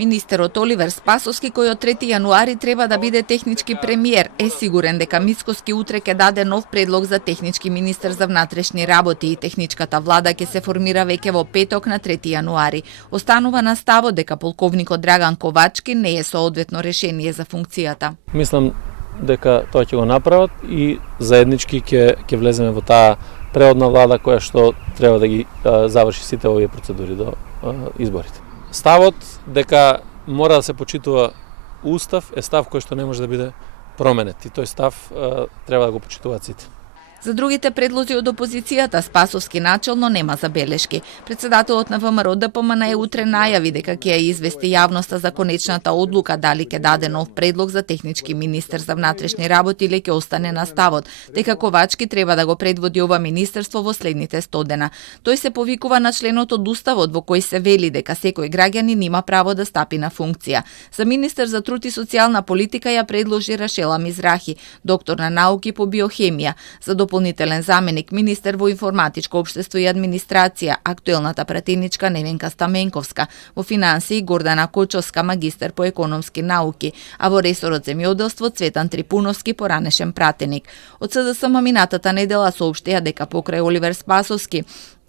Министерот Оливер Спасовски, кој од 3 јануари треба да биде технички премиер, е сигурен дека Мицкоски утре ќе даде нов предлог за технички министер за внатрешни работи и техничката влада ќе се формира веќе во петок на 3 јануари. Останува на ставот дека полковникот Драган Ковачки не е соодветно решение за функцијата. Мислам дека тоа ќе го направат и заеднички ќе влеземе во таа преодна влада која што треба да ги заврши сите овие процедури до изборите. Ставот дека мора да се почитува устав е став кој што не може да биде променет и тој став треба да го почитуваат сите. За другите предлози од опозицијата, Спасовски начелно нема забелешки. Председателот на ВМРО ДПМН утре најави дека ќе ја извести јавноста за конечната одлука дали ќе даде нов предлог за технички министер за внатрешни работи или ќе остане на ставот, дека Ковачки треба да го предводи ова министерство во следните 100 дена. Тој се повикува на членот од уставот во кој се вели дека секој граѓанин има право да стапи на функција. За министер за труд и социјална политика ја предложи Рашела Мизрахи, доктор на науки по биохемија, за дополнителен заменик министер во информатичко општество и администрација, актуелната пратеничка Невенка Стаменковска, во финансии Гордана Кочовска, магистер по економски науки, а во ресорот земјоделство Цветан Трипуновски, поранешен пратеник. Од СДСМ минатата недела соопштија дека покрај Оливер Спасовски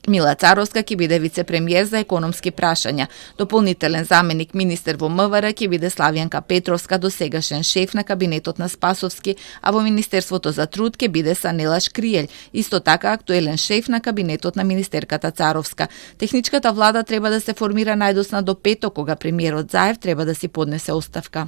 Мила Царовска ќе биде вице-премиер за економски прашања. Дополнителен заменик министер во МВР ќе биде Славјанка Петровска, досегашен шеф на кабинетот на Спасовски, а во Министерството за труд ќе биде Санела Шкријел, исто така актуелен шеф на кабинетот на министерката Царовска. Техничката влада треба да се формира најдосна до петок, кога премиерот Заев треба да си поднесе оставка.